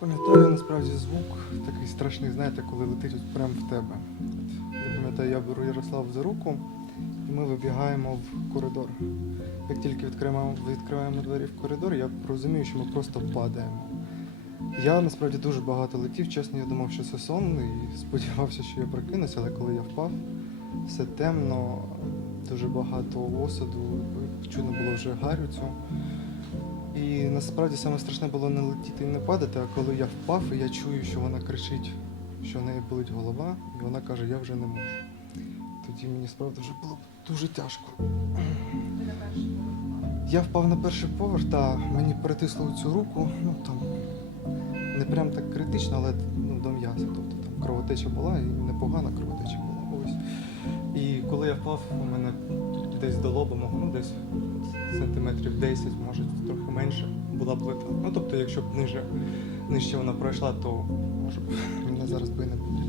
Пам'ятаю насправді звук такий страшний, знаєте, коли летить от прямо в тебе. Я пам'ятаю, я беру Ярослав за руку, і ми вибігаємо в коридор. Як тільки відкриваємо, відкриваємо двері в коридор, я розумію, що ми просто падаємо. Я насправді дуже багато летів, чесно, я думав, що це сон, і сподівався, що я прокинуся, але коли я впав, все темно, дуже багато осаду, чудно було вже гарю цю. І насправді саме страшне було не летіти і не падати, а коли я впав, і я чую, що вона кричить, що в неї болить голова, і вона каже, я вже не можу. Тоді мені справді вже було дуже тяжко. Я впав на перший поверх, та мені перетисло цю руку, ну там не прям так критично, але ну, до м'яса. Тобто там кровотеча була і непогана кровотеча була. Ось. І коли я впав, у мене десь до лоба, мого, ну десь сантиметрів 10, може трохи менше, була плита. Ну тобто, якщо б ниже, нижче вона пройшла, то може мене зараз би не було.